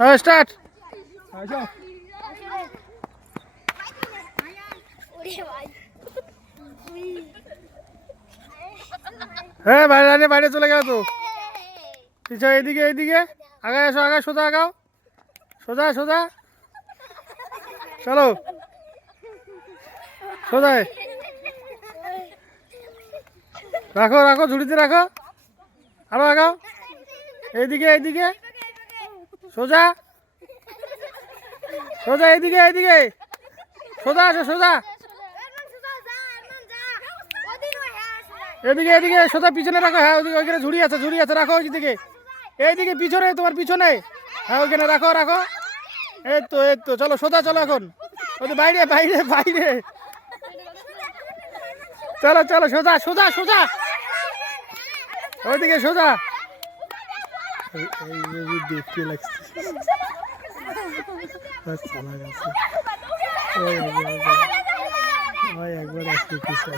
হ্যাঁ স্টার্ট হ্যাঁ বাইরে বাইরে চলে গেল তো। পিছা এইদিকে এইদিকে আগায় এসো, আগায় সোজা আগাও। সোজা সোজা। চলো। সোজায়। রাখো রাখো, ঝুড়িতে রাখো। আরও আগাও। এইদিকে এইদিকে সোজা। সোজা এদিকে এদিকে। সোজা আসো, সোজা। এদিকে এদিকে, সোজা, পিছনে রাখো। হ্যাঁ ওদিকে, ওইখানে ঝুড়ি আছে ঝুড়ি আছে, রাখো ওইদিকে। এইদিকে পিছনে, তোমার পিছনে। হ্যাঁ ওইখানে রাখো রাখো। এই তো এই তো, চলো, সোজা, চলো এখন। তো বাইরে বাইরে বাইরে। চলো চলো, সোজা সোজা সোজা। ওইদিকে সোজা। এই- এই যে দেখতে লাগছে আচ্ছা লাগাচ্ছে ওই একবার একবার ওই একবার আসছে পিছনে